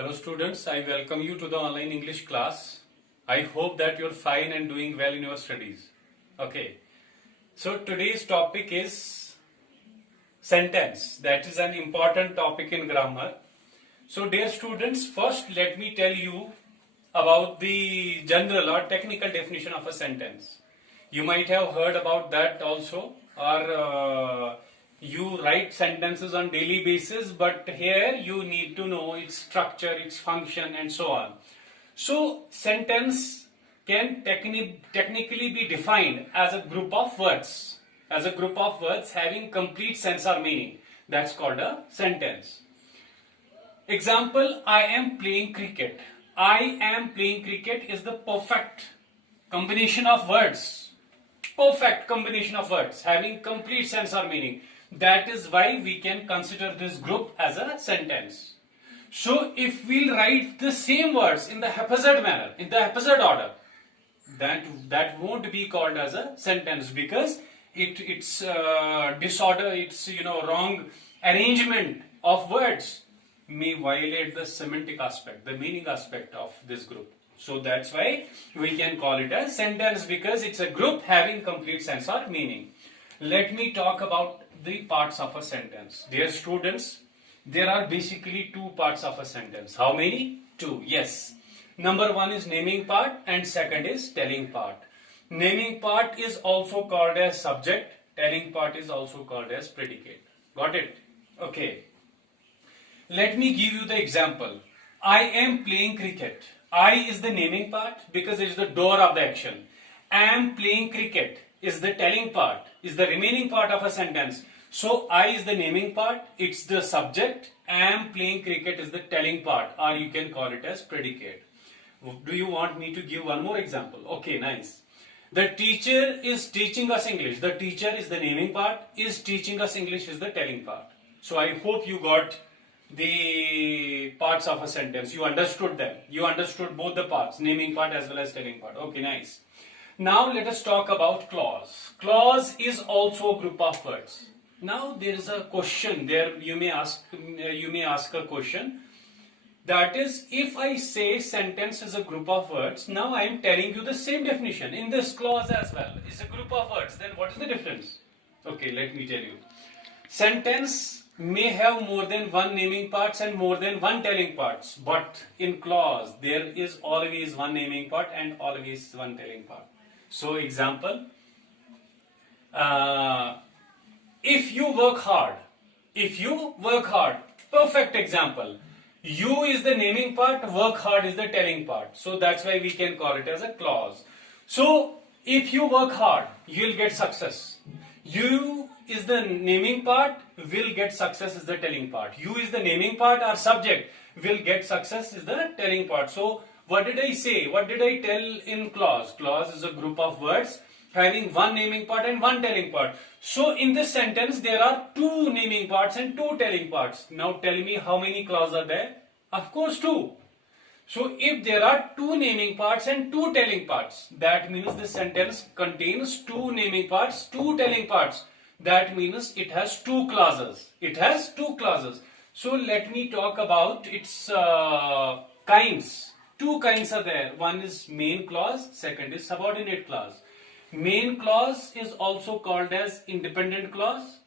Hello students, I welcome you to the online English class. I hope that you're fine and doing well in your studies. Okay, so today's topic is sentence. That is an important topic in grammar. So dear students, first let me tell you about the general or technical definition of a sentence. You might have heard about that also, or you write sentences on daily basis, but here you need to know its structure, its function, and so on. So sentence can technically be defined as a group of words, having complete sense or meaning. That's called a sentence. Example, I am playing cricket. I am playing cricket is the perfect combination of words. Perfect combination of words having complete sense or meaning. That is why we can consider this group as a sentence. So if we'll write the same words in the haphazard manner, in the haphazard order, that won't be called as a sentence because it's disorder, it's wrong arrangement of words may violate the semantic aspect, the meaning aspect of this group. So that's why we can call it a sentence because it's a group having complete sense or meaning. Let me talk about the parts of a sentence. Dear students, there are basically two parts of a sentence. How many? Two. Yes. Number one is naming part and second is telling part. Naming part is also called as subject. Telling part is also called as predicate. Got it? Okay. Let me give you the example. I am playing cricket. I is the naming part because it is the door of the action. Am playing cricket is the telling part, is the remaining part of a sentence. So I is the naming part, it's the subject. Am playing cricket is the telling part, or you can call it as predicate. Do you want me to give one more example? Okay, nice. The teacher is teaching us English. The teacher is the naming part, is teaching us English is the telling part. So I hope you got the parts of a sentence. You understood them. You understood both the parts, naming part as well as telling part. Okay, nice. Now let us talk about clause. Clause is also a group of words. Now there is a question there. You may ask a question. That is, if I say sentence is a group of words, now I am telling you the same definition in this clause as well. It's a group of words. Then what is the difference? Okay, let me tell you. Sentence may have more than one naming parts and more than one telling parts, but in clause there is always one naming part and always one telling part. So example, if you work hard, perfect example. You is the naming part, work hard is the telling part. So that's why we can call it as a clause. So if you work hard, you will get success. You is the naming part, will get success is the telling part. You is the naming part or subject, will get success is the telling part. So what did I say? What did I tell in clause? Clause is a group of words having one naming part and one telling part. So in this sentence there are two naming parts and two telling parts. Now tell me how many clauses are there? Of course two. So if there are two naming parts and two telling parts, that means the sentence contains two naming parts, two telling parts. That means it has two clauses. It has two clauses. So let me talk about its kinds. Two kinds are there. One is main clause, second is subordinate clause. Main clause is also called as independent clause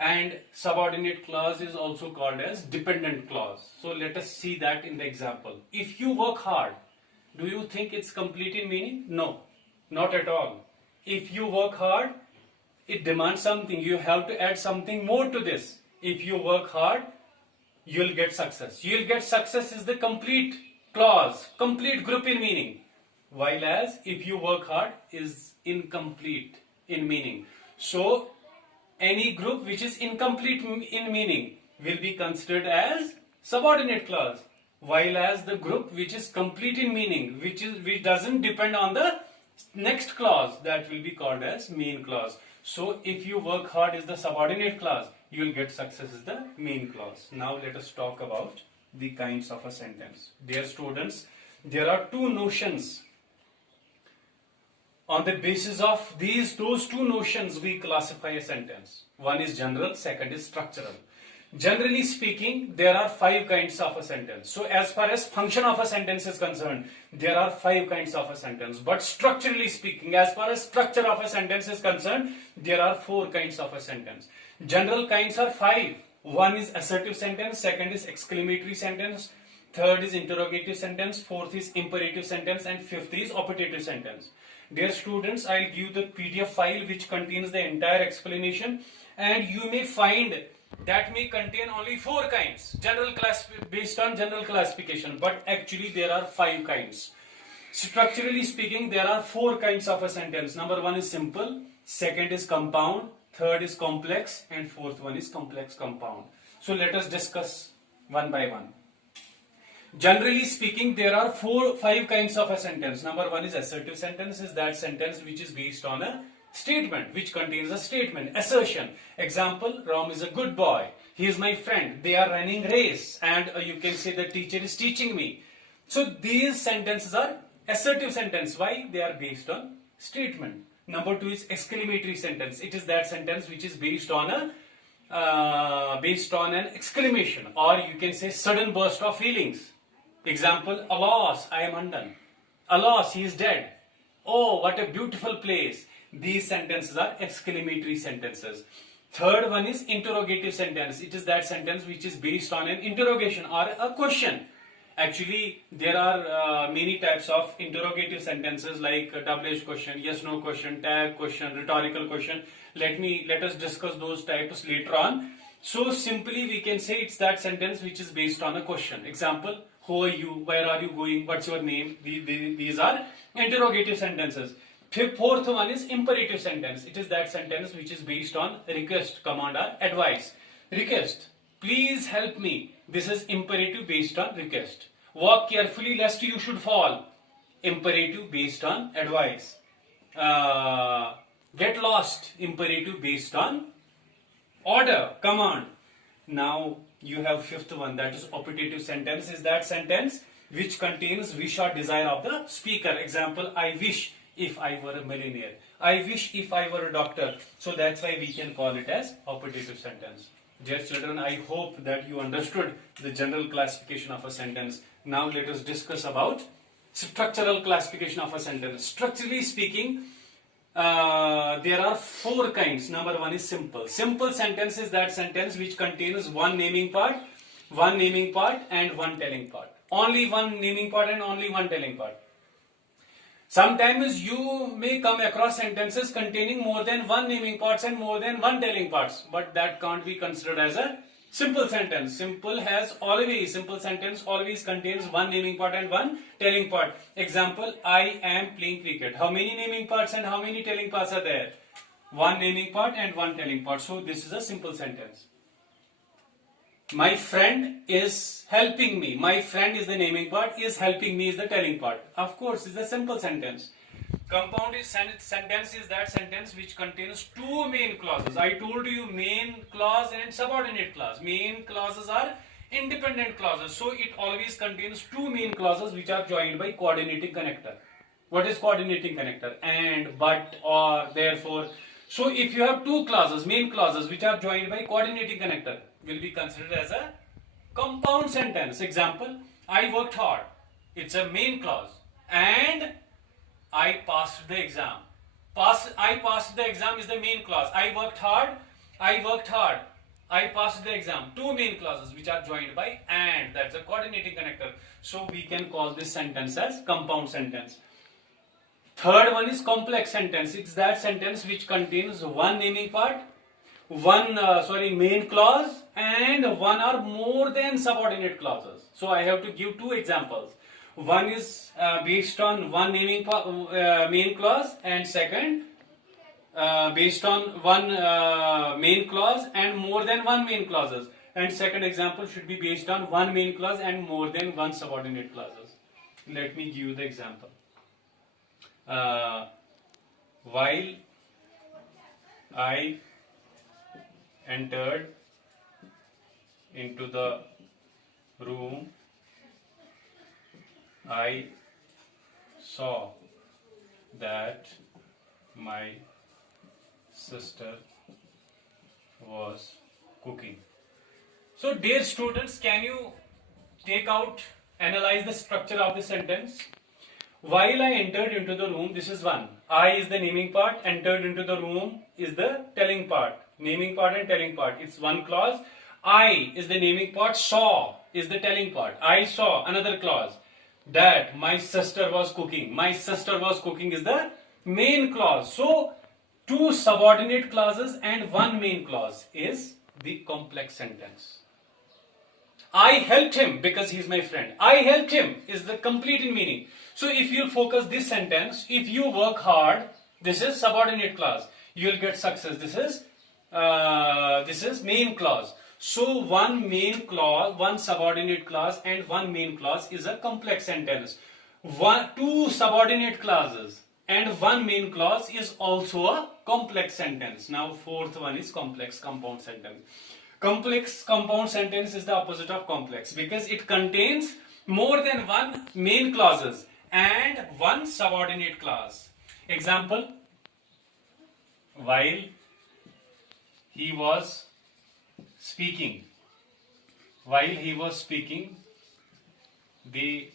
and subordinate clause is also called as dependent clause. So let us see that in the example. If you work hard, do you think it's complete in meaning? No, not at all. If you work hard, it demands something. You have to add something more to this. If you work hard, you will get success. You will get success is the complete clause, complete group in meaning. While as if you work hard is incomplete in meaning. So any group which is incomplete in meaning will be considered as subordinate clause. While as the group which is complete in meaning, which doesn't depend on the next clause, that will be called as main clause. So if you work hard is the subordinate clause, you will get success is the main clause. Now let us talk about the kinds of a sentence. Dear students, there are two notions. On the basis of those two notions, we classify a sentence. One is general, second is structural. Generally speaking, there are 5 kinds of a sentence. So as far as function of a sentence is concerned, there are 5 kinds of a sentence. But structurally speaking, as far as structure of a sentence is concerned, there are 4 kinds of a sentence. General kinds are 5. One is assertive sentence, second is exclamatory sentence, third is interrogative sentence, fourth is imperative sentence, and fifth is operative sentence. Dear students, I'll give the PDF file which contains the entire explanation, and you may find that may contain only 4 kinds, based on general classification, but actually there are 5 kinds. Structurally speaking, there are 4 kinds of a sentence. Number 1 is simple, second is compound, third is complex, and fourth one is complex compound. So let us discuss one by one. Generally speaking, there are 5 kinds of a sentence. Number 1 is assertive sentence, is that sentence which is based on a statement, which contains a statement, assertion. Example, Ram is a good boy, he is my friend, they are running race, and you can say the teacher is teaching me. So these sentences are assertive sentence. Why? They are based on statement. Number 2 is exclamatory sentence. It is that sentence which is based on an exclamation, or you can say sudden burst of feelings. Example, alas, I am undone. Alas, he is dead. Oh, what a beautiful place. These sentences are exclamatory sentences. Third one is interrogative sentence. It is that sentence which is based on an interrogation or a question. Actually, there are many types of interrogative sentences like WH question, yes no question, tag question, rhetorical question. Let us discuss those types later on. So simply we can say it's that sentence which is based on a question. Example, who are you, where are you going, what's your name? These are interrogative sentences. Fourth one is imperative sentence. It is that sentence which is based on request, command, or advice. Request, please help me. This is imperative based on request. Walk carefully lest you should fall. Imperative based on advice. Get lost. Imperative based on order, command. Now you have fifth one, that is operative sentence. Is that sentence which contains wish or desire of the speaker. Example, I wish if I were a millionaire. I wish if I were a doctor. So that's why we can call it as operative sentence. Dear children, I hope that you understood the general classification of a sentence. Now let us discuss about structural classification of a sentence. Structurally speaking, there are 4 kinds. Number 1 is simple. Simple sentence is that sentence which contains one naming part, and one telling part. Only one naming part and only one telling part. Sometimes you may come across sentences containing more than one naming parts and more than one telling parts, but that can't be considered as a simple sentence. Simple sentence always contains one naming part and one telling part. Example, I am playing cricket. How many naming parts and how many telling parts are there? One naming part and one telling part. So this is a simple sentence. My friend is helping me. My friend is the naming part, is helping me is the telling part. Of course, it's a simple sentence. Compound sentence is that sentence which contains 2 main clauses. I told you main clause and subordinate clause. Main clauses are independent clauses. So it always contains 2 main clauses which are joined by coordinating connector. What is coordinating connector? And, but, or, therefore. So if you have 2 clauses, main clauses which are joined by coordinating connector, will be considered as a compound sentence. Example, I worked hard. It's a main clause. And I passed the exam. I passed the exam is the main clause. I worked hard. I passed the exam. 2 main clauses which are joined by and. That's a coordinating connector. So we can call this sentence as compound sentence. Third one is complex sentence. It's that sentence which contains one naming part, main clause, and one or more than subordinate clauses. So I have to give 2 examples. One is based on one naming main clause, and second based on one main clause and more than one main clauses. And second example should be based on one main clause and more than one subordinate clauses. Let me give you the example. While I entered into the room, I saw that my sister was cooking. So dear students, can you analyze the structure of the sentence? While I entered into the room, this is one. I is the naming part, entered into the room is the telling part. Naming part and telling part. It's one clause. I is the naming part, saw is the telling part. I saw, another clause. That my sister was cooking. My sister was cooking is the main clause. So, two subordinate clauses and one main clause is the complex sentence. I helped him because he's my friend. I helped him is the complete in meaning. So if you focus this sentence, if you work hard, this is subordinate clause. You will get success. This is main clause. So one main clause, one subordinate clause and one main clause is a complex sentence. Two subordinate clauses and one main clause is also a complex sentence. Now fourth one is complex compound sentence. Complex compound sentence is the opposite of complex because it contains more than one main clauses and one subordinate clause. Example, while he was speaking, the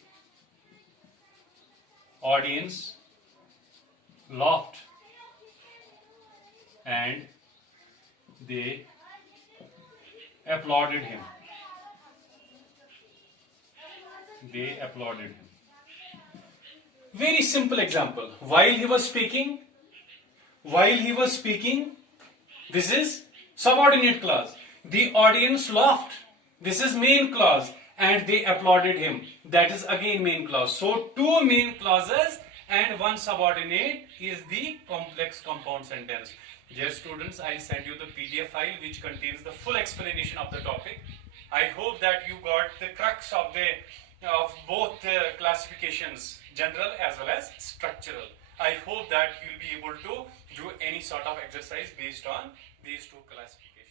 audience laughed and they applauded him. Very simple example. While he was speaking, this is subordinate clause. The audience laughed. This is main clause. And they applauded him. That is again main clause. So two main clauses and one subordinate is the complex compound sentence. Dear students, I'll send you the PDF file which contains the full explanation of the topic. I hope that you got the crux of both classifications, general as well as structural. I hope that you'll be able to do any sort of exercise based on these two classifications.